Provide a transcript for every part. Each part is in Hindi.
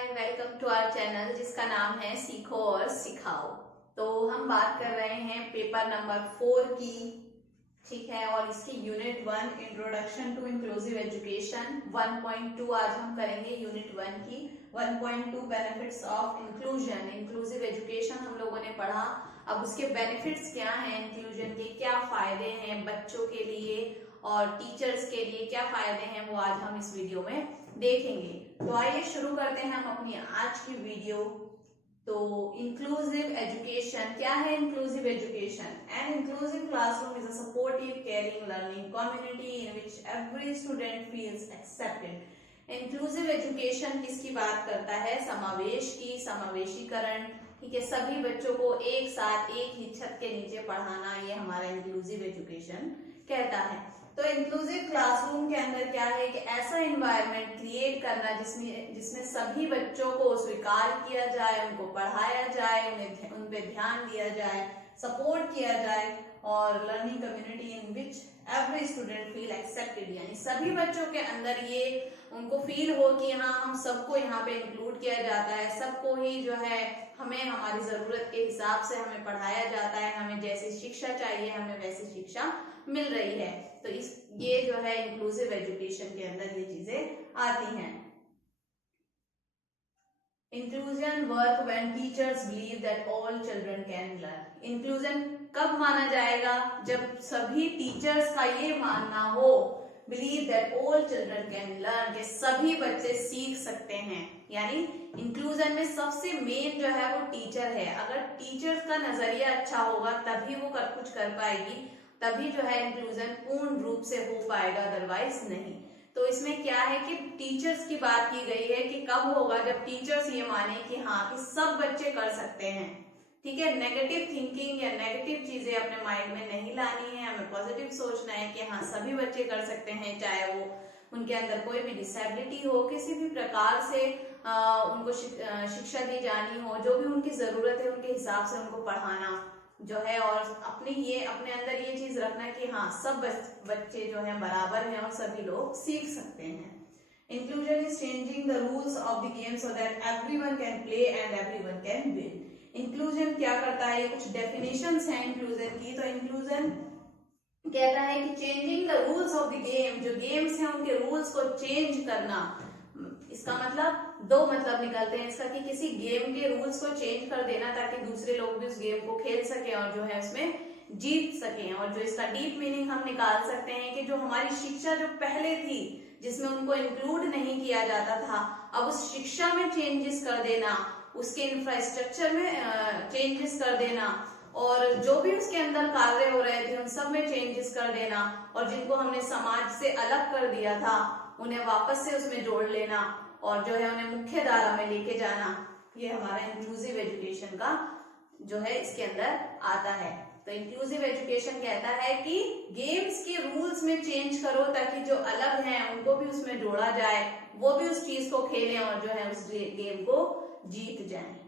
वेलकम टू आवर चैनल जिसका नाम है सीखो और सिखाओ। तो हम बात कर रहे हैं पेपर नंबर 4 की, ठीक है। और इसकी unit 1 introduction to inclusive education 1.2 आज हम करेंगे यूनिट 1 की। 1.2 benefits of inclusion. Inclusive education हम लोगों ने पढ़ा, अब उसके बेनिफिट्स क्या हैं, इंक्लूजन के क्या फायदे हैं बच्चों के लिए और टीचर्स के लिए क्या फायदे हैं, वो आज हम इस वीडियो में देखेंगे। तो आइए शुरू करते हैं हम अपनी आज की वीडियो। तो इंक्लूसिव एजुकेशन क्या है? Inclusive education an inclusive classroom is a supportive caring learning community in which every student feels accepted. Inclusive education किसकी बात करता है? समावेश की, समावेशीकरण, ठीक है। सभी बच्चों को एक साथ एक ही छत के नीचे पढ़ाना, ये हमारा इंक्लूसिव एजुकेशन कहता है। तो इंक्लूसिव क्लासरूम के अंदर क्या है कि ऐसा एनवायरनमेंट क्रिएट करना जिसमें सभी बच्चों को स्वीकार किया जाए, उनको पढ़ाया जाए, उन पे ध्यान दिया जाए, सपोर्ट किया जाए, और learning community in which every student feel accepted, यानी सभी बच्चों के अंदर ये उनको फील हो कि हाँ, हम सबको यहाँ पे इंक्लूड किया जाता है, सबको ही जो है हमें हमारी जरूरत के हिसाब से हमें पढ़ाया जाता है, हमें जैसी शिक्षा चाहिए हमें वैसी शिक्षा मिल रही है। तो ये जो है इंक्लूसिव एजुकेशन के अंदर ये चीजें आती हैं। Inclusion work when teachers believe that all children can learn. Inclusion कब माना जाएगा? जब सभी टीचर्स का ये मानना हो, believe that all children can learn, कि सभी बच्चे सीख सकते हैं। यानी इंक्लूजन में सबसे मेन जो है वो टीचर है। अगर टीचर्स का नजरिया अच्छा होगा तभी वो कुछ कर पाएगी, तभी जो है इंक्लूजन पूर्ण रूप से हो पाएगा, अदरवाइज नहीं। तो इसमें क्या है कि टीचर्स की बात की गई है कि कब होगा? जब टीचर्स ये माने कि हाँ, कि सब बच्चे कर सकते हैं, ठीक है। नेगेटिव थिंकिंग या नेगेटिव चीजें अपने माइंड में नहीं लानी है, हमें पॉजिटिव सोचना है कि हाँ, सभी बच्चे कर सकते हैं, चाहे वो उनके अंदर कोई भी डिसेबिलिटी हो, किसी भी प्रकार से उनको शिक्षा दी जानी हो, जो भी उनकी जरूरत है उनके हिसाब से उनको पढ़ाना जो है, और अपने अंदर ये चीज रखना कि हाँ, सब बच्चे जो है बराबर हैं और सभी लोग सीख सकते हैं। Inclusion is changing the rules of the game so that everyone can play and everyone can win. Inclusion क्या करता है? कुछ डेफिनेशंस हैं इंक्लूजन की। तो इंक्लूजन कहता है कि changing the rules of the game, जो गेम्स हैं उनके रूल्स को चेंज करना। इसका मतलब दो मतलब निकलते हैं इसका कि किसी गेम के रूल्स को चेंज कर देना ताकि दूसरे लोग भी उस गेम को खेल सके और जो है उसमें जीत सके। और जो इसका डीप मीनिंग हम निकाल सकते हैं कि जो हमारी शिक्षा जो पहले थी जिसमें उनको इंक्लूड नहीं किया जाता था, अब उस शिक्षा में चेंजेस कर देना, उसके इंफ्रास्ट्रक्चर में चेंजेस कर देना, और जो भी उसके अंदर कार्य हो रहे थे उन सब में चेंजेस कर देना, और जिनको हमने समाज से अलग कर दिया था उन्हें वापस से उसमें जोड़ लेना, और जो है उन्हें मुख्य धारा में लेके जाना, ये हमारा इंक्लूसिव एजुकेशन का जो है इसके अंदर आता है। तो इंक्लूसिव एजुकेशन कहता है कि गेम्स के रूल्स में चेंज करो ताकि जो अलग हैं उनको भी उसमें जोड़ा जाए, वो भी उस चीज को खेलें और जो है उस गेम को जीत जाएं।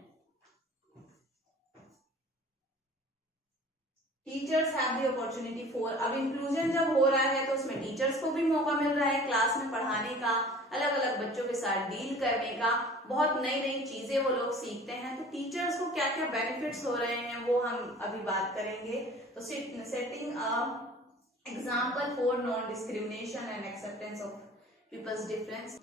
Teachers have the opportunity for, अब इंक्लूजन जब हो रहा है तो उसमें टीचर्स को भी मौका मिल रहा है क्लास में पढ़ाने का, अलग अलग बच्चों के साथ डील करने का, बहुत नई नई चीजें वो लोग सीखते हैं। तो टीचर्स को क्या क्या बेनिफिट्स हो रहे हैं वो हम अभी बात करेंगे। तो setting example for non discrimination and acceptance of peoples difference.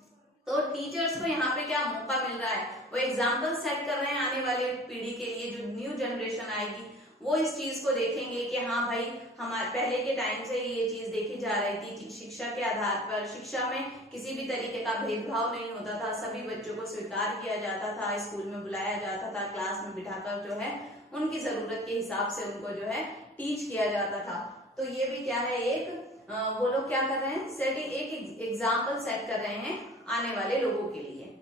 तो टीचर्स को यहाँ पे क्या मौका मिल रहा है? वो एग्जाम्पल सेट कर रहे हैं आने वाली पीढ़ी के लिए, जो न्यू जनरेशन आएगी वो इस चीज को देखेंगे कि हाँ भाई, हमारे पहले के टाइम से ये चीज देखी जा रही थी, शिक्षा के आधार पर, शिक्षा में किसी भी तरीके का भेदभाव नहीं होता था, सभी बच्चों को स्वीकार किया जाता था, स्कूल में बुलाया जाता था, क्लास में बिठाकर जो है उनकी जरूरत के हिसाब से उनको जो है टीच किया जाता था। तो ये भी क्या है, एक वो लोग क्या कर रहे हैं, सेटिंग एक एग्जाम्पल सेट कर रहे हैं आने वाले लोगों के लिए।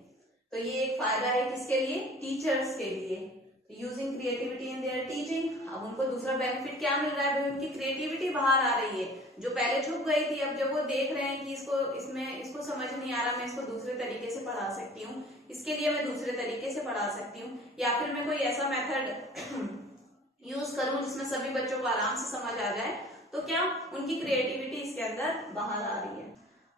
तो ये एक फायदा है किसके लिए? टीचर्स के लिए। Using creativity in their teaching, अब उनको दूसरा बेनिफिट क्या मिल रहा है? भाई उनकी क्रिएटिविटी बाहर आ रही है, जो पहले छुप गई थी, अब जब वो देख रहे हैं कि इसको समझ नहीं आ रहा, मैं इसको दूसरे तरीके से पढ़ा सकती हूँ, इसके लिए मैं दूसरे तरीके से पढ़ा सकती हूँ, या फिर मैं कोई ऐसा मेथड यूज करूँ जिसमें सभी बच्चों को आराम से समझ आ जाए, तो क्या उनकी क्रिएटिविटी इसके अंदर बाहर आ रही है।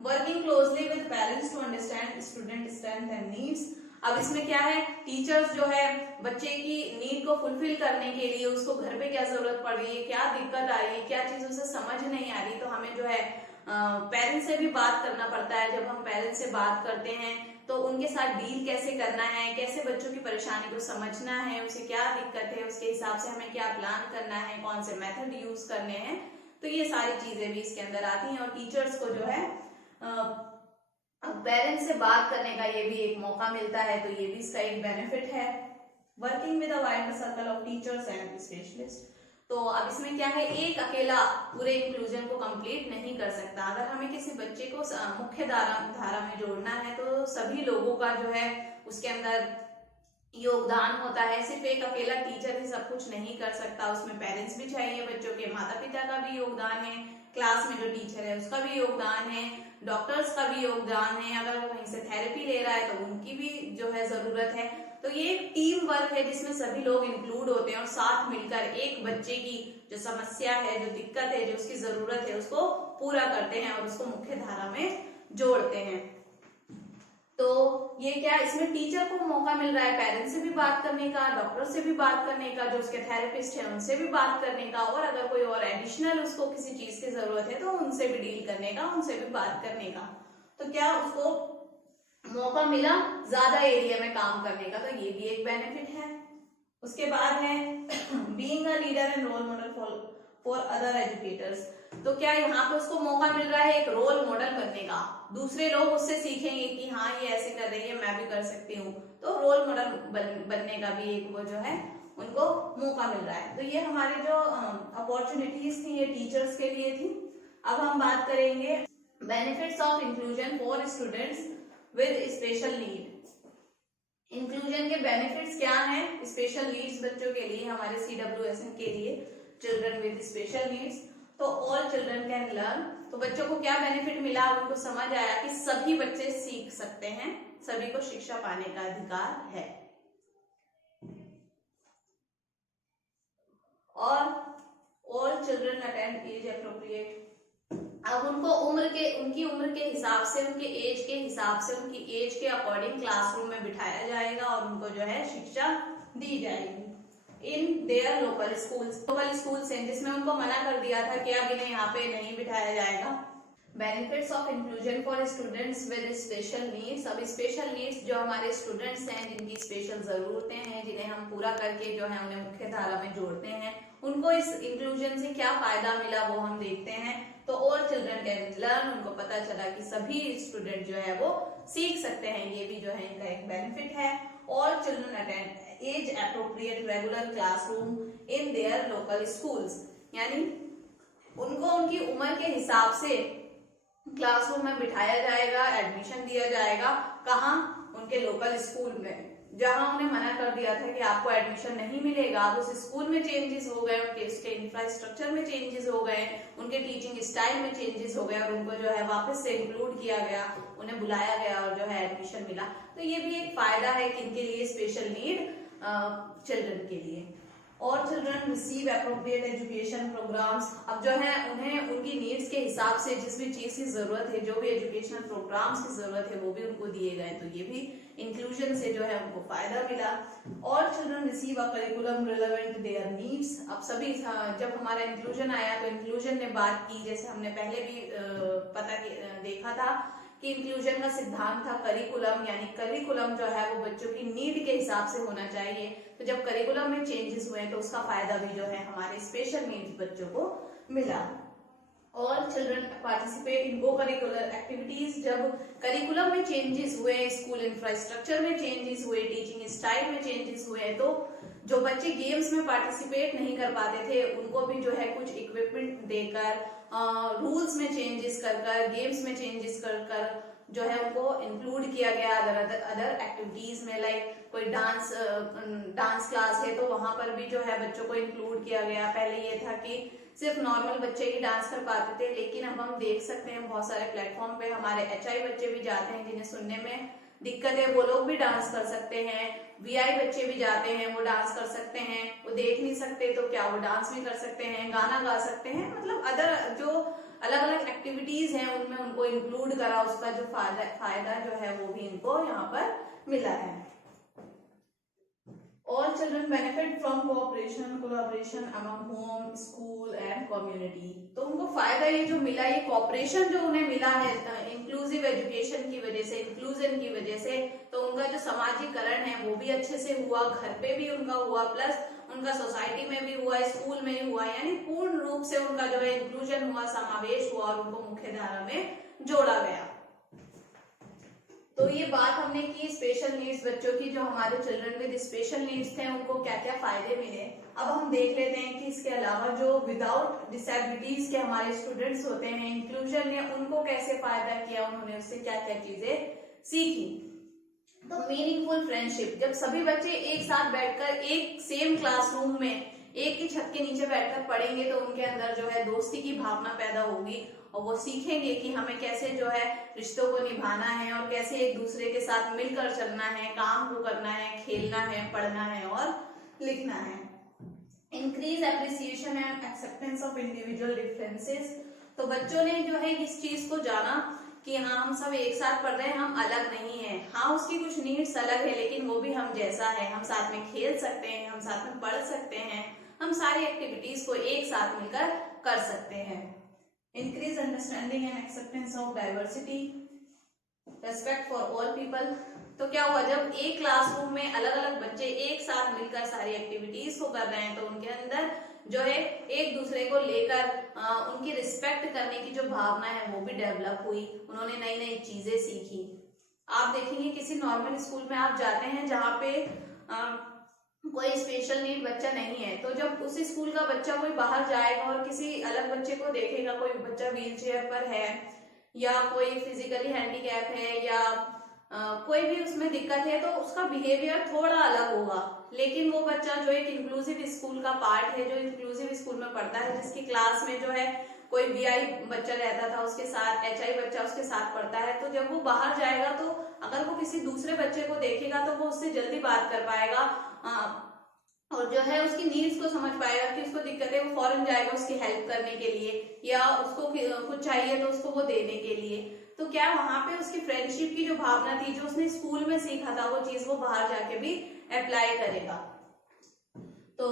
Working closely with parents to understand student strength and needs, अब इसमें क्या है, टीचर्स जो है बच्चे की नीड को फुलफिल करने के लिए उसको घर पे क्या जरूरत पड़ रही है, क्या दिक्कत आ रही है, क्या चीज उसे समझ नहीं आ रही, तो हमें जो है पेरेंट्स से भी बात करना पड़ता है। जब हम पेरेंट्स से बात करते हैं तो उनके साथ डील कैसे करना है, कैसे बच्चों की परेशानी को समझना है, उसे क्या दिक्कत है, उसके हिसाब से हमें क्या प्लान करना है, कौन से मेथड यूज करने हैं, तो ये सारी चीजें भी इसके अंदर आती हैं। और टीचर्स को जो है पेरेंट्स से बात करने का ये भी एक मौका मिलता है, तो ये भी इसका एक बेनिफिट है। Working with a wider circle of teachers and specialist. तो अब इसमें क्या है, एक अकेला पूरे इंक्लूजन को कंप्लीट नहीं कर सकता। अगर हमें किसी बच्चे को मुख्य धारा में जोड़ना है तो सभी लोगों का जो है उसके अंदर योगदान होता है। सिर्फ एक अकेला टीचर ही सब कुछ नहीं कर सकता, उसमें पेरेंट्स भी चाहिए, बच्चों के माता पिता का भी योगदान है, क्लास में जो टीचर है उसका भी योगदान है, डॉक्टर्स का भी योगदान है, अगर वो कहीं से थेरेपी ले रहा है तो उनकी भी जो है जरूरत है। तो ये एक टीम वर्क है जिसमें सभी लोग इंक्लूड होते हैं और साथ मिलकर एक बच्चे की जो समस्या है, जो दिक्कत है, जो उसकी जरूरत है उसको पूरा करते हैं और उसको मुख्य धारा में जोड़ते हैं। तो ये क्या, इसमें टीचर को मौका मिल रहा है पेरेंट्स से भी बात करने का, डॉक्टर से भी बात करने का, जो उसके थेरेपिस्ट है उनसे भी बात करने का, और अगर कोई और एडिशनल उसको किसी चीज की जरूरत है तो उनसे भी डील करने का, उनसे भी बात करने का। तो क्या उसको मौका मिला ज्यादा एरिया में काम करने का, तो ये भी एक बेनिफिट है। उसके बाद है being a leader and role model for other educators. तो क्या यहाँ पे उसको मौका मिल रहा है एक रोल मॉडल बनने का, दूसरे लोग उससे सीखेंगे कि हाँ ये ऐसे कर रही है, मैं भी कर सकती हूँ, तो रोल मॉडल बनने का भी एक वो जो है उनको मौका मिल रहा है। तो ये हमारे जो अपॉर्चुनिटीज थी ये टीचर्स के लिए थी। अब हम बात करेंगे benefits of inclusion for students with special need. Inclusion के बेनिफिट्स क्या हैं स्पेशल नीड्स बच्चों के लिए, हमारे CWSN के लिए, चिल्ड्रन विद स्पेशल नीड्स। तो ऑल चिल्ड्रन कैन लर्न, तो बच्चों को क्या बेनिफिट मिला, उनको समझ आया कि सभी बच्चे सीख सकते हैं, सभी को शिक्षा पाने का अधिकार है। और all children attend age appropriate, अब उनको उनकी उम्र के हिसाब से, उनके एज के हिसाब से, उनकी एज के अकॉर्डिंग क्लासरूम में बिठाया जाएगा और उनको जो है शिक्षा दी जाएगी इन देयर लोकल स्कूल से, जिसमें उनको मना कर दिया था कि अब इन्हें यहाँ पे नहीं बिठाया जाएगा। Benefits of inclusion for students with special needs. अब स्पेशल नीड्स जो हमारे स्टूडेंट्स हैं जिनकी स्पेशल जरूरतें हैं, जिन्हें हम पूरा करके जो है उन्हें मुख्य धारा में जोड़ते हैं, उनको इस इंक्लूजन से क्या फायदा मिला वो हम देखते हैं। तो ऑल चिल्ड्रन कैन लर्न, उनको पता चला कि सभी स्टूडेंट जो है वो सीख सकते हैं, ये भी जो है इनका एक बेनिफिट है। All children attend age appropriate regular classroom in their local schools, यानी उनको उनकी उम्र के हिसाब से क्लासरूम में बिठाया जाएगा, एडमिशन दिया जाएगा, कहाँ, उनके लोकल स्कूल में, जहां उन्हें मना कर दिया था कि आपको एडमिशन नहीं मिलेगा। अब उस स्कूल में चेंजेस हो गए, उनके उसके इंफ्रास्ट्रक्चर में चेंजेस हो गए, उनके टीचिंग स्टाइल में चेंजेस हो गए और उनको जो है वापस से इंक्लूड किया गया, उन्हें बुलाया गया और जो है एडमिशन मिला। तो ये भी एक फायदा है किनके लिए, स्पेशल नीड चिल्ड्रन के लिए। और children receive appropriate education programmes, अब जो है उन्हें उनकी नीड्स के हिसाब से जिस भी चीज की जरूरत है, जो भी एजुकेशनल प्रोग्राम्स की जरूरत है वो भी उनको दिए गए, तो ये भी इंक्लूजन से जो है उनको फायदा मिला। और children receive a curriculum relevant there needs, अब सभी जब हमारा इंक्लूजन आया तो इंक्लूजन ने बात की, जैसे हमने पहले भी देखा था कि इंक्लूजन का सिद्धांत था करिकुलम, यानी करिकुलम जो है वो बच्चों की नीड के हिसाब से होना चाहिए। तो जब करिकुलम में चेंजेस हुए तो उसका फायदा भी जो है हमारे स्पेशल नीड्स बच्चों को मिला। और चिल्ड्रन पार्टिसिपेट इन को करिकुलर एक्टिविटीज, जब करिकुलम में चेंजेस हुए, स्कूल इंफ्रास्ट्रक्चर में चेंजेस हुए, टीचिंग स्टाइल में चेंजेस हुए, तो जो बच्चे गेम्स में पार्टिसिपेट नहीं कर पाते थे उनको भी जो है कुछ इक्विपमेंट देकर, रूल्स में चेंजेस कर गेम्स में चेंजेस कर जो है उनको इंक्लूड किया गया अदर एक्टिविटीज में। लाइक कोई डांस क्लास है तो वहां पर भी जो है बच्चों को इंक्लूड किया गया। पहले ये था कि सिर्फ नॉर्मल बच्चे ही डांस कर पाते थे, लेकिन अब हम देख सकते हैं बहुत सारे प्लेटफॉर्म पे हमारे HI बच्चे भी जाते हैं जिन्हें सुनने में दिक्कत है, वो लोग भी डांस कर सकते हैं। VI बच्चे भी जाते हैं, वो डांस कर सकते हैं, वो देख नहीं सकते तो क्या वो डांस भी कर सकते हैं, गाना गा सकते हैं। मतलब अदर जो अलग अलग एक्टिविटीज हैं उनमें उनको इंक्लूड करा, उसका जो फायदा जो है वो भी इनको यहाँ पर मिला है। children benefit from cooperation, collaboration among home, school and community. तो उनको फायदा ये जो मिला, ये कॉपरेशन जो उन्हें मिला है इंक्लूसिव एजुकेशन की वजह से, इंक्लूजन की वजह से, तो उनका जो सामाजिकरण है वो भी अच्छे से हुआ, घर पे भी उनका हुआ, प्लस उनका सोसाइटी में भी हुआ, स्कूल में ही हुआ, यानी पूर्ण रूप से उनका जो है इंक्लूजन हुआ, समावेश हुआ और उनको मुख्य धारा में जोड़ा गया। तो ये बात हमने की स्पेशल नीड्स बच्चों की, जो हमारे चिल्ड्रन विद स्पेशल नीड्स थे उनको क्या क्या फायदे मिले। अब हम देख लेते हैं कि इसके अलावा जो विदाउट डिसेबिलिटीज के हमारे स्टूडेंट्स होते हैं, इंक्लूजन ने उनको कैसे फायदा किया, उन्होंने उससे क्या क्या चीजें सीखी। तो मीनिंगफुल फ्रेंडशिप, जब सभी बच्चे एक साथ बैठकर एक सेम क्लासरूम में एक ही छत के नीचे बैठकर पढ़ेंगे तो उनके अंदर जो है दोस्ती की भावना पैदा होगी और वो सीखेंगे कि हमें कैसे जो है रिश्तों को निभाना है और कैसे एक दूसरे के साथ मिलकर चलना है, काम को करना है, खेलना है, पढ़ना है और लिखना है। Increase appreciation and acceptance of individual differences, तो बच्चों ने जो है इस चीज को जाना कि हाँ हम सब एक साथ पढ़ रहे हैं, हम अलग नहीं है। हाँ उसकी कुछ नीड्स अलग है लेकिन वो भी हम जैसा है, हम साथ में खेल सकते हैं, हम साथ में पढ़ सकते हैं, हम सारी एक्टिविटीज को एक साथ मिलकर कर सकते हैं। Increase understanding and acceptance of diversity, respect for all people, तो क्या हुआ जब एक क्लासरूम में अलग अलग बच्चे एक साथ मिलकर सारी एक्टिविटीज को कर रहे हैं तो उनके अंदर जो है एक दूसरे को लेकर उनकी रिस्पेक्ट करने की जो भावना है वो भी डेवलप हुई, उन्होंने नई नई चीजें सीखी। आप देखेंगे किसी नॉर्मल स्कूल में आप जाते हैं जहाँ पे कोई स्पेशल नीड बच्चा नहीं है, तो जब उसी स्कूल का बच्चा कोई बाहर जाएगा और किसी अलग बच्चे को देखेगा, कोई बच्चा व्हील चेयर पर है या कोई फिजिकली हैंडीकैप है या कोई भी उसमें दिक्कत है, तो उसका बिहेवियर थोड़ा अलग होगा। लेकिन वो बच्चा जो एक इंक्लूसिव स्कूल का पार्ट है, जो इंक्लूसिव स्कूल में पढ़ता है, जिसकी क्लास में जो है कोई VI बच्चा रहता था उसके साथ, HI बच्चा उसके साथ पढ़ता है, तो जब वो बाहर जाएगा तो अगर वो किसी दूसरे बच्चे को देखेगा तो वो उससे जल्दी बात कर पाएगा और जो है उसकी नीड्स को समझ पाएगा कि उसको दिक्कत है, वो फौरन जाएगा उसकी हेल्प करने के लिए या उसको कुछ चाहिए तो उसको वो देने के लिए। तो क्या वहां पे उसकी फ्रेंडशिप की जो भावना थी, जो उसने स्कूल में सीखा था, वो चीज वो बाहर जाके भी अप्लाई करेगा। तो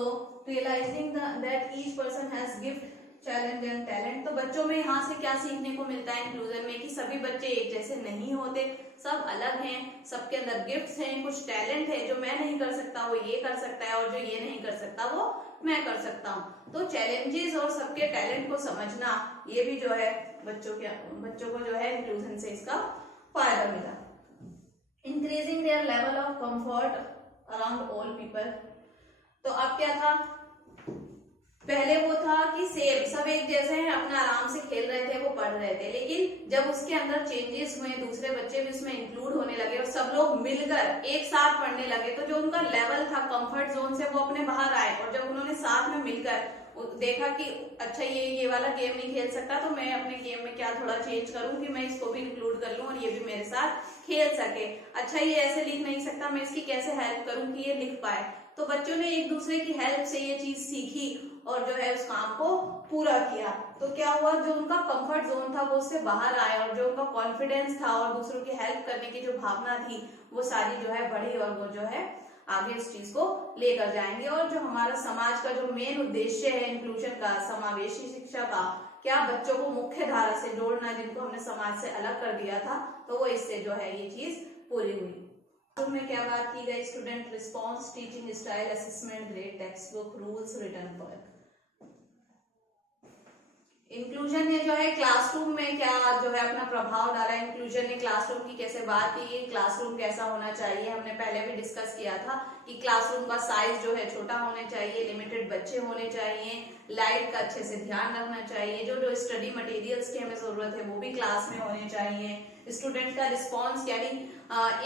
realising that each person has gift, challenge and talent, तो बच्चों में यहाँ से क्या सीखने को मिलता है इंक्लूजन में कि सभी बच्चे एक जैसे नहीं होते, सब अलग हैं, सबके अंदर गिफ्ट्स हैं, कुछ टैलेंट है, जो मैं नहीं कर सकता वो ये कर सकता है और जो ये नहीं कर सकता वो मैं कर सकता हूँ। तो चैलेंजेस और सबके टैलेंट को समझना, ये भी जो है बच्चों को जो है इंक्लूजन से इसका फायदा मिला। Increasing their level of comfort around all people, तो अब क्या था, पहले वो था कि सब एक जैसे हैं, अपना आराम से खेल रहे थे, वो पढ़ रहे थे, लेकिन जब उसके अंदर चेंजेस हुए, दूसरे बच्चे भी उसमें इंक्लूड होने लगे और सब लोग मिलकर एक साथ पढ़ने लगे, तो जो उनका लेवल था कंफर्ट जोन से वो अपने बाहर आए और जब उन्होंने साथ में मिलकर देखा कि अच्छा ये वाला गेम नहीं खेल सकता तो मैं अपने गेम में क्या थोड़ा चेंज करूं कि मैं इसको भी इंक्लूड कर लूं और ये भी मेरे साथ खेल सके, अच्छा ये ऐसे लिख नहीं सकता, मैं इसकी कैसे हेल्प करूं कि ये लिख पाए। तो बच्चों ने एक दूसरे की हेल्प से ये चीज सीखी और जो है उस काम को पूरा किया। तो क्या हुआ, जो उनका कंफर्ट जोन था वो उससे बाहर आया और जो उनका कॉन्फिडेंस था और दूसरों की हेल्प करने की जो भावना थी वो सारी जो है बढ़ी और वो जो है आगे इस चीज को लेकर जाएंगे। और जो हमारा समाज का जो मेन उद्देश्य है इंक्लूजन का, समावेशी शिक्षा का, क्या बच्चों को मुख्य धारा से जोड़ना, जिनको हमने समाज से अलग कर दिया था, तो वो इससे जो है ये चीज पूरी हुई। में क्या बात की गई, student response, teaching style, assessment, grade, text book, rules, written work. Inclusion ने जो है क्लासरूम में क्या जो है अपना प्रभाव डाला, इंक्लूजन ने क्लासरूम की कैसे बात की, क्लासरूम कैसा होना चाहिए, हमने पहले भी डिस्कस किया था कि क्लासरूम का साइज जो है छोटा होना चाहिए, लिमिटेड बच्चे होने चाहिए, लाइट का अच्छे से ध्यान रखना चाहिए, जो स्टडी मटेरियल्स की हमें जरूरत है वो भी क्लास में होने चाहिए, स्टूडेंट का रिस्पॉन्स यानी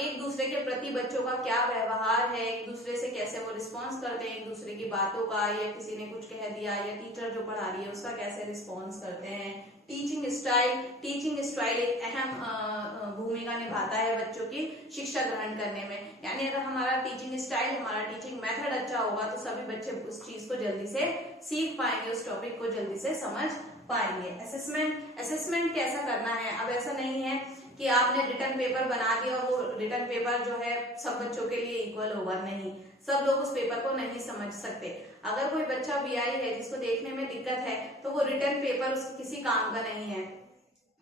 एक दूसरे के प्रति बच्चों का क्या व्यवहार है, एक दूसरे से कैसे वो रिस्पॉन्स करते हैं एक दूसरे की बातों का, या किसी ने कुछ कह दिया या टीचर जो पढ़ा रही है उसका कैसे रिस्पॉन्स करते हैं। टीचिंग स्टाइल एक अहम भूमिका निभाता है बच्चों की शिक्षा ग्रहण करने में, यानी अगर हमारा टीचिंग स्टाइल, हमारा टीचिंग मेथड अच्छा होगा तो सभी बच्चे उस चीज को जल्दी से सीख पाएंगे, उस टॉपिक को जल्दी से समझ पाएंगे। असेसमेंट कैसा करना है, अब ऐसा नहीं है कि आपने रिटर्न पेपर बना दिया और वो रिटर्न पेपर जो है सब बच्चों के लिए इक्वल होगा, नहीं, सब लोग उस पेपर को नहीं समझ सकते। अगर कोई बच्चा वीआई है जिसको देखने में दिक्कत है तो वो रिटर्न पेपर किसी काम का नहीं है।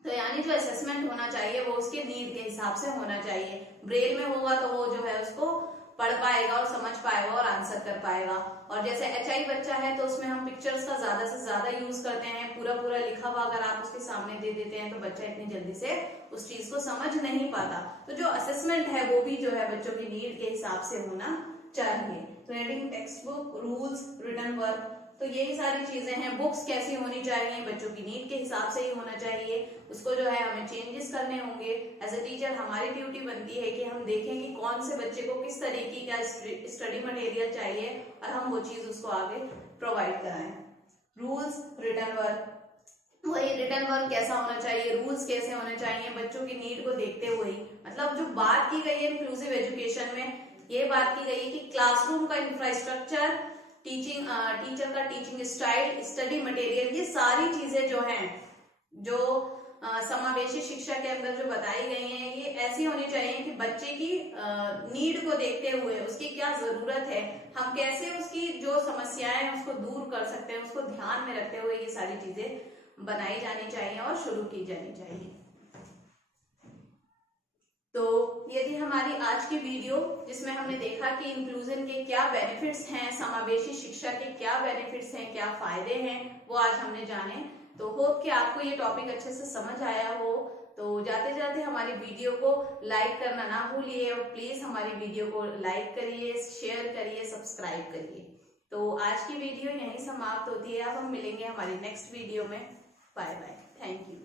तो यानी जो असेसमेंट होना चाहिए वो उसके नीड के हिसाब से होना चाहिए। ब्रेल में होगा तो वो जो है उसको पढ़ पाएगा और समझ पाएगा और आंसर कर पाएगा। और जैसे एचआई बच्चा है तो उसमें हम पिक्चर्स का ज्यादा से ज्यादा यूज करते हैं, पूरा पूरा लिखा हुआ अगर आप उसके सामने दे देते हैं तो बच्चा इतनी जल्दी से उस चीज को समझ नहीं पाता। तो जो असेसमेंट है वो भी जो है बच्चों की नीड के हिसाब से होना चाहिए। तो reading text book, rules, written work, तो यही सारी चीजें हैं। बुक्स कैसी होनी चाहिए, बच्चों की नीड के हिसाब से ही होना चाहिए, उसको जो है हमें चेंजेस करने होंगे। एज ए टीचर हमारी ड्यूटी बनती है कि हम देखें कि कौन से बच्चे को किस तरीके का स्टडी मटेरियल चाहिए और हम वो चीज उसको आगे प्रोवाइड कराएं। रूल्स, रिटन वर्क, वही रिटर्न वर्क कैसा होना चाहिए, रूल्स कैसे होने चाहिए, बच्चों की नीड को देखते हुए। मतलब जो बात की गई है इंक्लूसिव एजुकेशन में, ये बात की गई है कि क्लासरूम का इंफ्रास्ट्रक्चर, टीचर का टीचिंग स्टाइल, स्टडी मटेरियल, ये सारी चीजें जो हैं, जो समावेशी शिक्षा के अंदर जो बताई गई हैं, ये ऐसी होनी चाहिए कि बच्चे की नीड को देखते हुए, उसकी क्या जरूरत है, हम कैसे उसकी जो समस्याएं हैं उसको दूर कर सकते हैं, उसको ध्यान में रखते हुए ये सारी चीजें बनाई जानी चाहिए और शुरू की जानी चाहिए। तो यदि हमारी आज की वीडियो जिसमें हमने देखा कि इंक्लूजन के क्या बेनिफिट्स हैं, समावेशी शिक्षा के क्या बेनिफिट्स हैं, क्या फायदे हैं, वो आज हमने जाने। तो होप कि आपको ये टॉपिक अच्छे से समझ आया हो। तो जाते जाते हमारी वीडियो को लाइक करना ना भूलिए और प्लीज हमारी वीडियो को लाइक करिए, शेयर करिए, सब्सक्राइब करिए। तो आज की वीडियो यहीं समाप्त होती है। अब हम मिलेंगे हमारी नेक्स्ट वीडियो में। Bye bye, thank you.